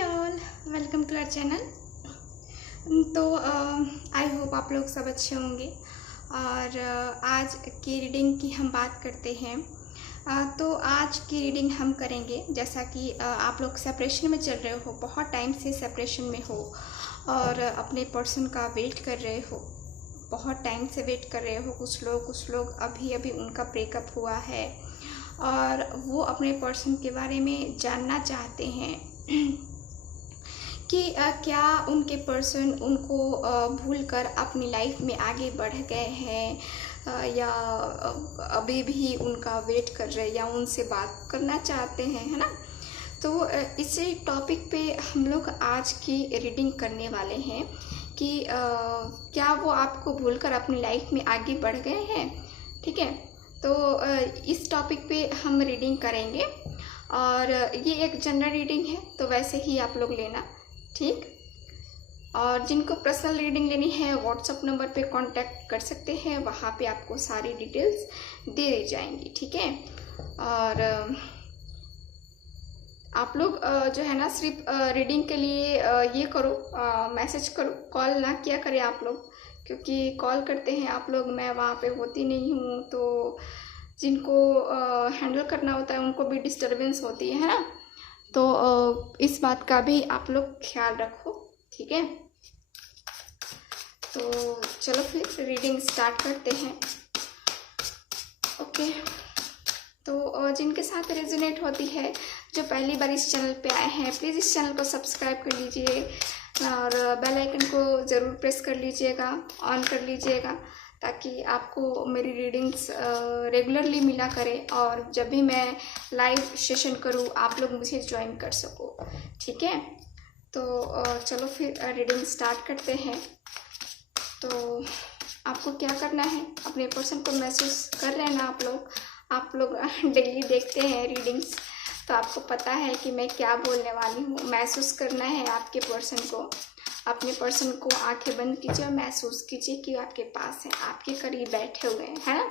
Hi all, welcome to our channel. तो I hope आप लोग सब अच्छे होंगे। और आज की रीडिंग की हम बात करते हैं। तो आज की रीडिंग हम करेंगे, जैसा कि आप लोग सेपरेशन में चल रहे हो, बहुत टाइम से सेपरेशन में हो और अपने पर्सन का वेट कर रहे हो, बहुत टाइम से वेट कर रहे हो। कुछ लोग अभी अभी उनका ब्रेकअप हुआ है और वो अपने पर्सन के बारे में जानना चाहते हैं कि क्या उनके पर्सन उनको भूलकर अपनी लाइफ में आगे बढ़ गए हैं या अभी भी उनका वेट कर रहे हैं या उनसे बात करना चाहते हैं, है ना। तो इसी टॉपिक पे हम लोग आज की रीडिंग करने वाले हैं कि क्या वो आपको भूलकर अपनी लाइफ में आगे बढ़ गए हैं। ठीक है, तो इस टॉपिक पे हम रीडिंग करेंगे और ये एक जनरल रीडिंग है, तो वैसे ही आप लोग लेना, ठीक। और जिनको पर्सनल रीडिंग लेनी है व्हाट्सएप नंबर पे कांटेक्ट कर सकते हैं, वहाँ पे आपको सारी डिटेल्स दे दी जाएंगी, ठीक है। और आप लोग जो है ना, सिर्फ रीडिंग के लिए ये करो, मैसेज करो, कॉल ना किया करें आप लोग, क्योंकि कॉल करते हैं आप लोग, मैं वहाँ पे होती नहीं हूँ, तो जिनको हैंडल करना होता है उनको भी डिस्टरबेंस होती है ना। तो इस बात का भी आप लोग ख्याल रखो, ठीक है। तो चलो फिर रीडिंग स्टार्ट करते हैं। ओके, तो जिनके साथ रेजोनेट होती है, जो पहली बार इस चैनल पे आए हैं, प्लीज़ इस चैनल को सब्सक्राइब कर लीजिए और बेल आइकन को ज़रूर प्रेस कर लीजिएगा, ऑन कर लीजिएगा, ताकि आपको मेरी रीडिंग्स रेगुलरली मिला करे और जब भी मैं लाइव सेशन करूँ आप लोग मुझे ज्वाइन कर सको, ठीक है। तो चलो फिर रीडिंग स्टार्ट करते हैं। तो आपको क्या करना है, अपने पर्सन को महसूस कर रहे हैं ना आप लोग डेली देखते हैं रीडिंग्स, तो आपको पता है कि मैं क्या बोलने वाली हूँ। महसूस करना है आपके पर्सन को, अपने पर्सन को आंखें बंद कीजिए और महसूस कीजिए कि आपके पास है, आपके करीब बैठे हुए हैं, है ना।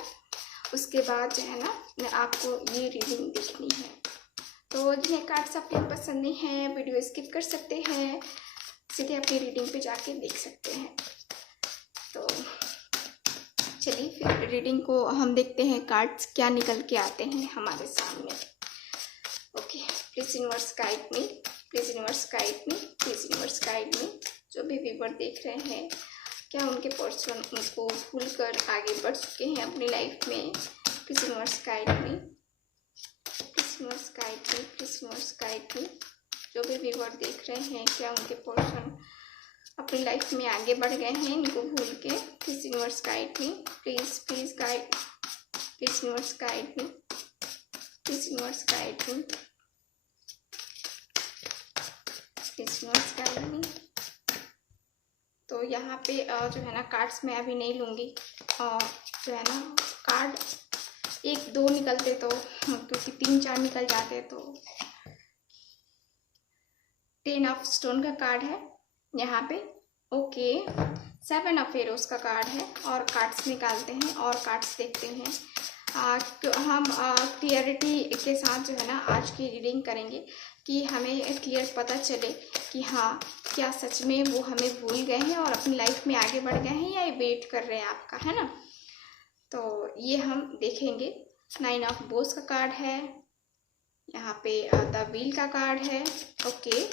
उसके बाद जो है ना, आपको ये रीडिंग देखनी है। तो जिन्हें कार्ड्स आपके पसंद नहीं है, वीडियो स्किप कर सकते हैं, सीधे अपनी रीडिंग पे जाके देख सकते हैं। तो चलिए फिर रीडिंग को हम देखते हैं, कार्ड्स क्या निकल के आते हैं हमारे सामने। Okay, please universe guide me, please universe guide me, please universe guide me. जो भी व्यूअर देख रहे हैं, क्या उनके पर्सन उनको भूलकर आगे बढ़ चुके हैं अपनी लाइफ में। Please universe guide me, please universe guide me, please universe guide me. जो भी व्यूअर देख रहे हैं, क्या उनके पर्सन अपनी लाइफ में आगे बढ़ गए हैं इनको भूल के। Please universe guide me, please please guide, please universe guide me, please universe guide me, please universe guide me. तो यहाँ पे जो है ना, कार्ड्स मैं अभी नहीं लूँगी, जो है ना कार्ड 1-2 निकलते तो, क्योंकि 3-4 निकल जाते तो। 10 ऑफ स्टोन का कार्ड है यहाँ पे। ओके, 7 ऑफ एरोस का कार्ड है। और कार्ड्स निकालते हैं और कार्ड्स देखते हैं। तो हम क्लियरिटी के साथ जो है ना आज की रीडिंग करेंगे कि हमें क्लियर पता चले कि हाँ, क्या सच में वो हमें भूल गए हैं और अपनी लाइफ में आगे बढ़ गए हैं या वेट कर रहे हैं आपका, है ना। तो ये हम देखेंगे। 9 ऑफ बोस का कार्ड है यहाँ पे, द व्हील का कार्ड है। ओके,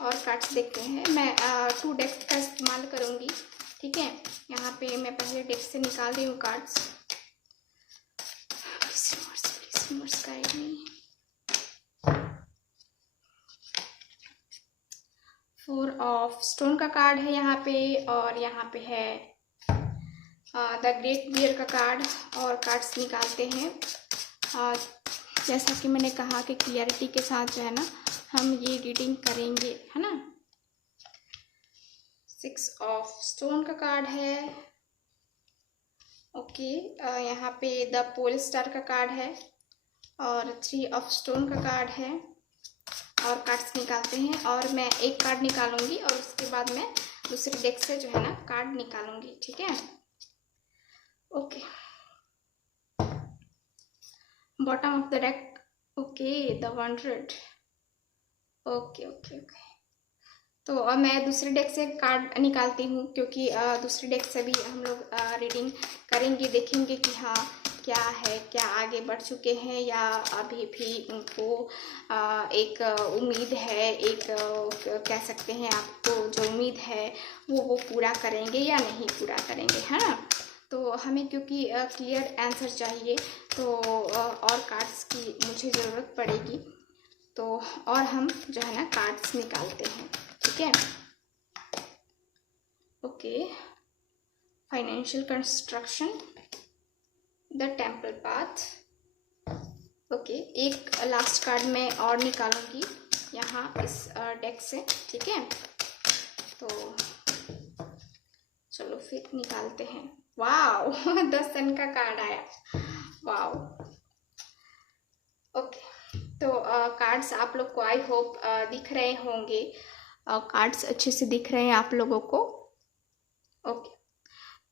और कार्ड्स देखते हैं। मैं 2 डेक्स का इस्तेमाल करूँगी, ठीक है। यहाँ पे मैं पहले डेक से निकाल रही हूँ cards. Please guide me. 4 of stone का कार्ड है यहाँ पे, और यहाँ पे है द ग्रेट बियर का कार्ड। और कार्ड्स निकालते हैं। जैसा कि मैंने कहा कि क्लियरिटी के साथ जो है ना हम ये रीडिंग करेंगे, है ना। 6 ऑफ स्टोन का कार्ड है। ओके, यहाँ पे द पोल स्टार का कार्ड है और 3 ऑफ स्टोन का कार्ड है। और कार्ड्स निकालते हैं और मैं एक कार्ड निकालूंगी और उसके बाद मैं दूसरे डेक से जो है ना कार्ड निकालूंगी, ठीक है। Okay, bottom of the deck. Okay, the 100। Okay okay okay, तो अब मैं दूसरे डेक से कार्ड निकालती हूँ, क्योंकि दूसरे डेक से भी हम लोग रीडिंग करेंगे, देखेंगे कि हाँ क्या है, क्या आगे बढ़ चुके हैं या अभी भी उनको एक उम्मीद है, एक कह सकते हैं आपको जो उम्मीद है वो पूरा करेंगे या नहीं पूरा करेंगे, है ना। तो हमें क्योंकि क्लियर आंसर चाहिए, तो और कार्ड्स की मुझे ज़रूरत पड़ेगी, तो और हम जो है ना कार्ड्स निकालते हैं, ठीक है। Okay, financial construction, the temple path. Okay, एक लास्ट कार्ड मैं और निकालूंगी यहाँ इस डेक से, ठीक है। तो चलो फिर निकालते हैं। वाओ द सन का कार्ड आया, वाओ। ओके, तो कार्ड्स आप लोग को आई होप दिख रहे होंगे, कार्ड्स अच्छे से दिख रहे हैं आप लोगों को। ओके,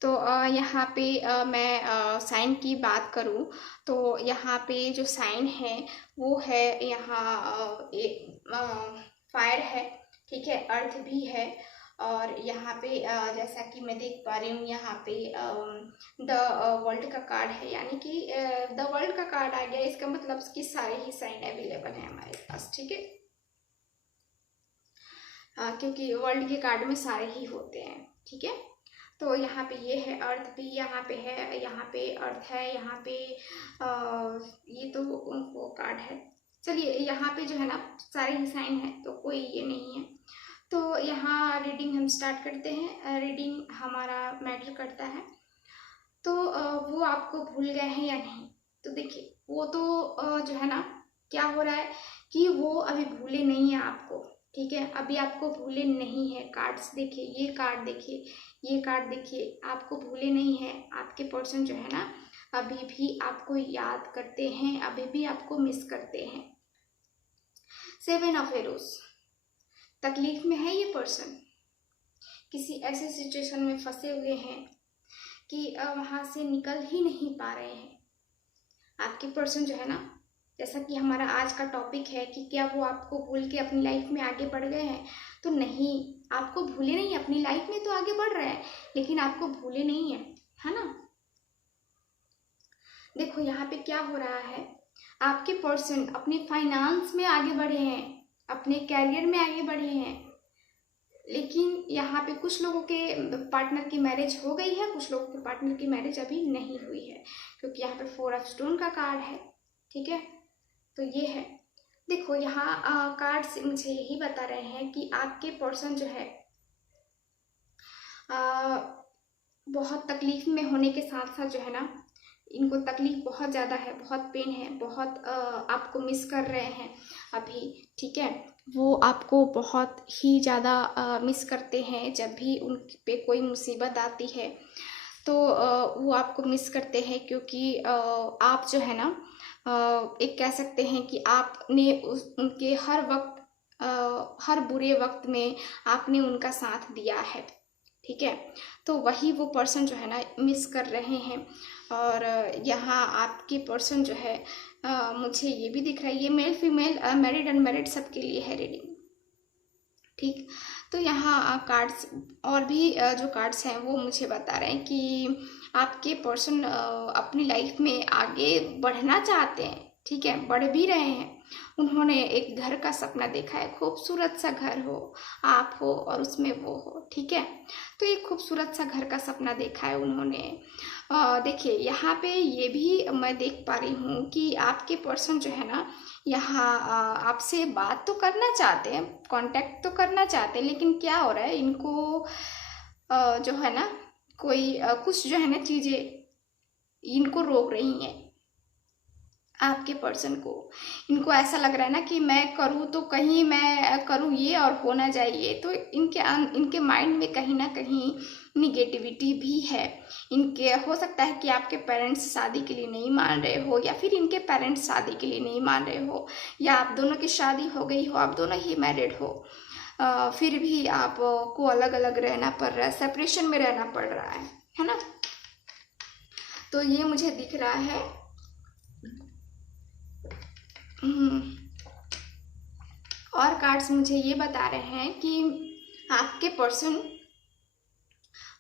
तो यहाँ पे मैं साइन की बात करूँ तो यहाँ पे जो साइन है वो है यहाँ फायर है, ठीक है, अर्थ भी है, और यहाँ पे जैसा कि मैं देख पा रही हूँ यहाँ पे द वर्ल्ड का कार्ड है, यानी कि द वर्ल्ड का कार्ड आ गया। इसका मतलब कि सारे ही साइन अवेलेबल हैं हमारे पास, ठीक है, क्योंकि वर्ल्ड के कार्ड में सारे ही होते हैं, ठीक है। तो यहाँ पे ये है, अर्थ भी यहाँ पे है, यहाँ पे अर्थ है, यहाँ पे ये तो वो कार्ड है। चलिए यहाँ पे जो है ना सारे ही साइन है, तो कोई ये नहीं है। तो यहाँ रीडिंग हम स्टार्ट करते हैं। रीडिंग हमारा मैटर करता है, तो वो आपको भूल गए हैं या नहीं। तो देखिए वो तो जो है ना क्या हो रहा है कि वो अभी भूले नहीं है आपको, ठीक है, अभी आपको भूले नहीं है। कार्ड्स देखिए, ये कार्ड देखिए, ये कार्ड देखिए, आपको भूले नहीं है। आपके पर्सन जो है ना अभी भी आपको याद करते हैं, अभी भी आपको मिस करते हैं। 7 ऑफ एरोज, तकलीफ में है ये पर्सन, किसी ऐसे सिचुएशन में फंसे हुए हैं कि वहाँ से निकल ही नहीं पा रहे हैं। आपके पर्सन जो है ना, जैसा कि हमारा आज का टॉपिक है कि क्या वो आपको भूल के अपनी लाइफ में आगे बढ़ गए हैं, तो नहीं, आपको भूले नहीं, अपनी लाइफ में तो आगे बढ़ रहे हैं लेकिन आपको भूले नहीं है ना। देखो यहाँ पे क्या हो रहा है, आपके पर्सन अपने फाइनेंस में आगे बढ़े हैं, अपने कैरियर में आगे बढ़े हैं, लेकिन यहाँ पे कुछ लोगों के पार्टनर की मैरिज हो गई है, कुछ लोगों के पार्टनर की मैरिज अभी नहीं हुई है, क्योंकि यहाँ पे 4 ऑफ स्टोन का कार्ड है, ठीक है। तो ये है, देखो यहाँ कार्ड्स मुझे यही बता रहे हैं कि आपके पर्सन जो है बहुत तकलीफ में होने के साथ साथ जो है ना, इनको तकलीफ बहुत ज़्यादा है, बहुत पेन है, बहुत आपको मिस कर रहे हैं अभी, ठीक है। वो आपको बहुत ही ज़्यादा मिस करते हैं। जब भी उन पे कोई मुसीबत आती है तो वो आपको मिस करते हैं, क्योंकि आप जो है ना एक कह सकते हैं कि आपने उनके हर वक्त हर बुरे वक्त में आपने उनका साथ दिया है, ठीक है। तो वही वो पर्सन जो है ना मिस कर रहे हैं। और यहाँ आपके पर्सन जो है मुझे ये भी दिख रहा है, ये मेल फीमेल मैरिड अनमैरिड सबके लिए है रीडिंग, ठीक। तो यहाँ कार्ड्स और भी जो कार्ड्स हैं वो मुझे बता रहे हैं कि आपके पर्सन अपनी लाइफ में आगे बढ़ना चाहते हैं, ठीक है, बढ़ भी रहे हैं। उन्होंने एक घर का सपना देखा है, खूबसूरत सा घर हो, आप हो और उसमें वो हो, ठीक है। तो एक खूबसूरत सा घर का सपना देखा है उन्होंने। देखिए यहाँ पे ये भी मैं देख पा रही हूँ कि आपके पर्सन जो है ना यहाँ आपसे बात तो करना चाहते हैं, कांटेक्ट तो करना चाहते हैं, लेकिन क्या हो रहा है, इनको जो है ना कोई कुछ जो है ना चीज़ें इनको रोक रही हैं। आपके पर्सन को, इनको ऐसा लग रहा है ना कि मैं करूँ तो कहीं मैं करूँ ये और हो ना जाए ये, तो इनके माइंड में कहीं ना कहीं निगेटिविटी भी है। इनके हो सकता है कि आपके पेरेंट्स शादी के लिए नहीं मान रहे हो, या फिर इनके पेरेंट्स शादी के लिए नहीं मान रहे हो, या आप दोनों की शादी हो गई हो, आप दोनों ही मैरिड हो, फिर भी आपको अलग अलग रहना पड़ रहा है, सेपरेशन में रहना पड़ रहा है ना। तो ये मुझे दिख रहा है। और कार्ड्स मुझे ये बता रहे हैं कि आपके पर्सन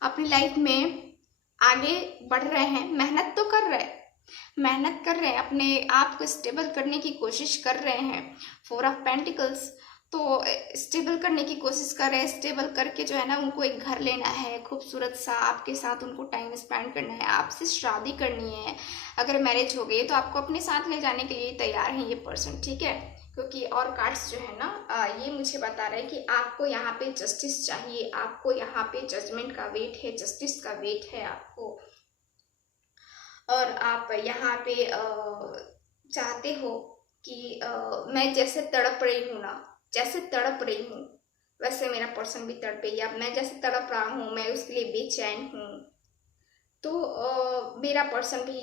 अपनी लाइफ में आगे बढ़ रहे हैं, मेहनत तो कर रहे हैं, मेहनत कर रहे हैं, अपने आप को स्टेबल करने की कोशिश कर रहे हैं। 4 ऑफ पेंटिकल्स, तो स्टेबल करने की कोशिश कर रहे हैं। स्टेबल करके जो है ना उनको एक घर लेना है खूबसूरत सा, आपके साथ उनको टाइम स्पेंड करना है, आपसे शादी करनी है। अगर मैरिज हो गई तो आपको अपने साथ ले जाने के लिए तैयार है ये पर्सन, ठीक है। क्योंकि और कार्ड्स जो है ना ये मुझे बता रहे हैं कि आपको यहाँ पे जस्टिस चाहिए, आपको यहाँ पे जजमेंट का वेट है, जस्टिस का वेट है आपको। और आप यहाँ पे चाहते हो कि मैं जैसे तड़प रही हूँ ना, जैसे तड़प रही हूँ वैसे मेरा पर्सन भी तड़पे, या मैं जैसे तड़प रहा हूँ मैं उसके लिए बेचैन हूँ, तो मेरा पर्सन भी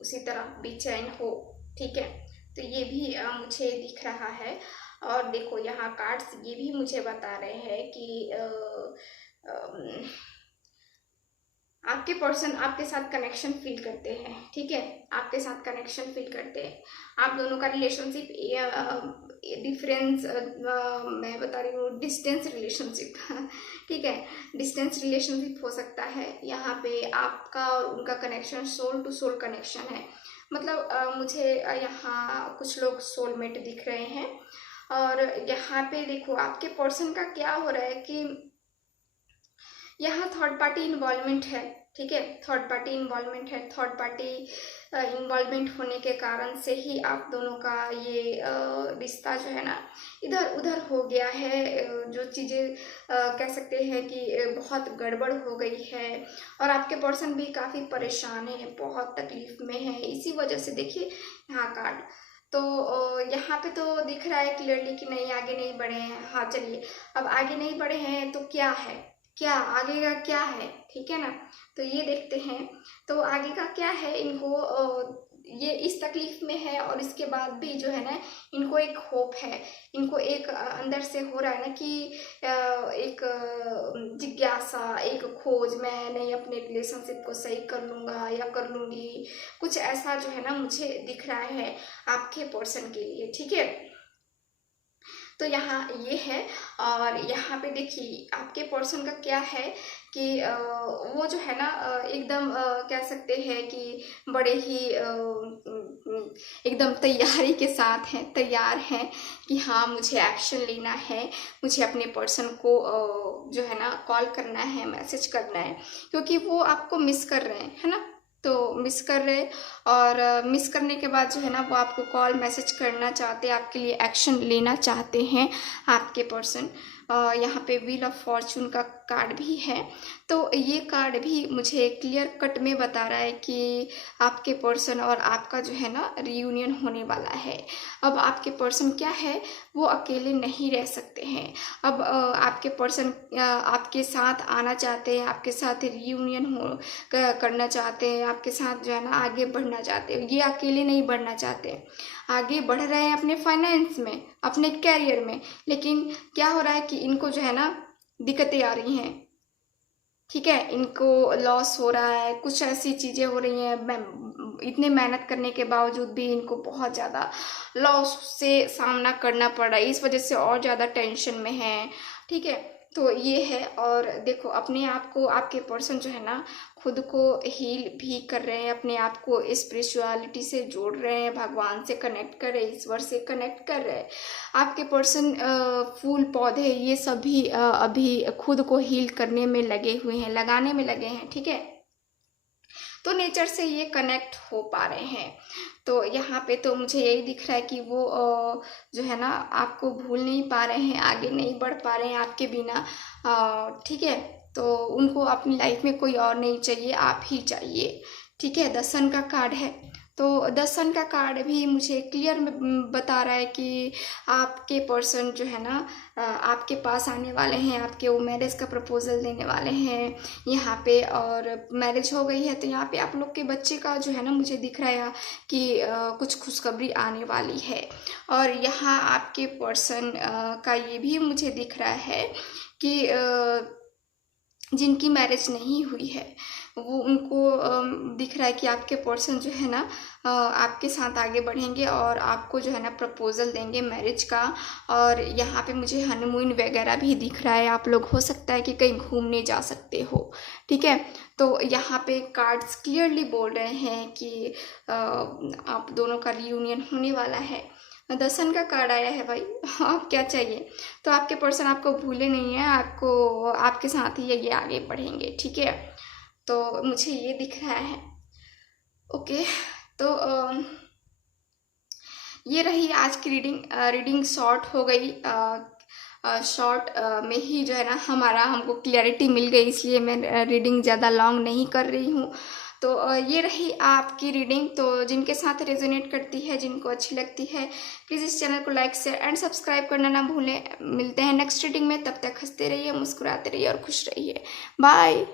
उसी तरह बेचैन हो, ठीक है। तो ये भी मुझे दिख रहा है। और देखो यहाँ कार्ड्स ये भी मुझे बता रहे हैं कि आपके पर्सन आपके साथ कनेक्शन फील करते हैं, ठीक है, आपके साथ कनेक्शन फील करते हैं। आप दोनों का रिलेशनशिप डिफरेंस मैं बता रही हूँ, डिस्टेंस रिलेशनशिप ठीक है, डिस्टेंस रिलेशनशिप हो सकता है। यहाँ पे आपका और उनका connection soul to soul connection है। मतलब मुझे यहाँ कुछ लोग सोलमेट दिख रहे हैं। और यहाँ पे देखो आपके पर्सन का क्या हो रहा है कि यहाँ थर्ड पार्टी इन्वॉल्वमेंट है, ठीक है, थर्ड पार्टी इन्वॉल्वमेंट है। थर्ड पार्टी इन्वॉल्वमेंट होने के कारण से ही आप दोनों का ये रिश्ता जो है ना इधर उधर हो गया है। जो चीज़ें कह सकते हैं कि बहुत गड़बड़ हो गई है। और आपके पर्सन भी काफ़ी परेशान है, बहुत तकलीफ में है। इसी वजह से देखिए यहाँ कार्ड, तो यहाँ पे तो दिख रहा है क्लियरली कि नहीं आगे नहीं बढ़े हैं। हाँ चलिए, अब आगे नहीं बढ़े हैं तो क्या है, क्या आगे का क्या है, ठीक है ना। तो ये देखते हैं तो आगे का क्या है। इनको ये इस तकलीफ में है और इसके बाद भी जो है ना इनको एक होप है, इनको एक अंदर से हो रहा है ना कि एक जिज्ञासा, एक खोज, मैं नहीं अपने रिलेशनशिप को सही कर लूँगा या कर लूँगी, कुछ ऐसा जो है ना मुझे दिख रहा है आपके पर्सन के लिए, ठीक है। तो यहाँ ये है। और यहाँ पे देखिए आपके पर्सन का क्या है कि वो जो है ना एकदम कह सकते हैं कि बड़े ही एकदम तैयारी के साथ हैं, तैयार हैं कि हाँ मुझे एक्शन लेना है, मुझे अपने पर्सन को जो है ना कॉल करना है, मैसेज करना है, क्योंकि वो आपको मिस कर रहे हैं, है ना। तो मिस कर रहे, और मिस करने के बाद जो है ना वो आपको कॉल मैसेज करना चाहते हैं, आपके लिए एक्शन लेना चाहते हैं आपके पर्सन। यहाँ पे व्हील ऑफ फॉर्चून का कार्ड भी है। तो ये कार्ड भी मुझे क्लियर कट में बता रहा है कि आपके पर्सन और आपका जो है ना रियूनियन होने वाला है। अब आपके पर्सन क्या है, वो अकेले नहीं रह सकते हैं। अब आपके पर्सन आपके साथ आना चाहते हैं, आपके साथ रियूनियन करना चाहते हैं, आपके साथ जो है ना आगे बढ़ना चाहते हैं। ये अकेले नहीं बढ़ना चाहते, आगे बढ़ रहे हैं अपने फाइनेंस में, अपने कैरियर में, लेकिन क्या हो रहा है कि इनको जो है ना दिक्कतें आ रही हैं, ठीक है, इनको लॉस हो रहा है, कुछ ऐसी चीज़ें हो रही हैं। इतने मेहनत करने के बावजूद भी इनको बहुत ज़्यादा लॉस से सामना करना पड़ रहा है, इस वजह से और ज़्यादा टेंशन में है, ठीक है। तो ये है। और देखो अपने आप को, आपके पर्सन जो है ना खुद को हील भी कर रहे हैं, अपने आप को स्पिरिचुअलिटी से जोड़ रहे हैं, भगवान से कनेक्ट कर रहे हैं, ईश्वर से कनेक्ट कर रहे हैं। आपके पर्सन फूल पौधे ये सभी अभी खुद को हील करने में लगे हुए हैं, लगाने में लगे हैं, ठीक है। तो नेचर से ये कनेक्ट हो पा रहे हैं। तो यहाँ पे तो मुझे यही दिख रहा है कि वो जो है ना आपको भूल नहीं पा रहे हैं, आगे नहीं बढ़ पा रहे हैं आपके बिना, ठीक है। तो उनको अपनी लाइफ में कोई और नहीं चाहिए, आप ही चाहिए, ठीक है। 10 सन का कार्ड है। तो 10 सन का कार्ड भी मुझे क्लियर बता रहा है कि आपके पर्सन जो है ना आपके पास आने वाले हैं, आपके वो मैरिज का प्रपोजल देने वाले हैं यहाँ पे। और मैरिज हो गई है तो यहाँ पे आप लोग के बच्चे का जो है ना मुझे दिख रहा है कि कुछ खुशखबरी आने वाली है। और यहाँ आपके पर्सन का ये भी मुझे दिख रहा है कि जिनकी मैरिज नहीं हुई है वो उनको दिख रहा है कि आपके पर्सन जो है ना आपके साथ आगे बढ़ेंगे और आपको जो है ना प्रपोजल देंगे मैरिज का। और यहाँ पे मुझे हनीमून वगैरह भी दिख रहा है, आप लोग हो सकता है कि कहीं घूमने जा सकते हो, ठीक है। तो यहाँ पे कार्ड्स क्लियरली बोल रहे हैं कि आप दोनों का रियूनियन होने वाला है। दर्शन का कार्ड आया है भाई, आप क्या चाहिए। तो आपके पर्सन आपको भूले नहीं है, आपको आपके साथ ही ये आगे बढ़ेंगे, ठीक है। तो मुझे ये दिख रहा है। ओके, तो ये रही आज की रीडिंग शॉर्ट हो गई। शॉर्ट में ही जो है ना हमको क्लैरिटी मिल गई, इसलिए मैं रीडिंग ज़्यादा लॉन्ग नहीं कर रही हूँ। तो ये रही आपकी रीडिंग। तो जिनके साथ रेजोनेट करती है, जिनको अच्छी लगती है, प्लीज़ इस चैनल को लाइक शेयर एंड सब्सक्राइब करना ना भूलें। मिलते हैं नेक्स्ट रीडिंग में, तब तक हंसते रहिए, मुस्कुराते रहिए और खुश रहिए। बाय।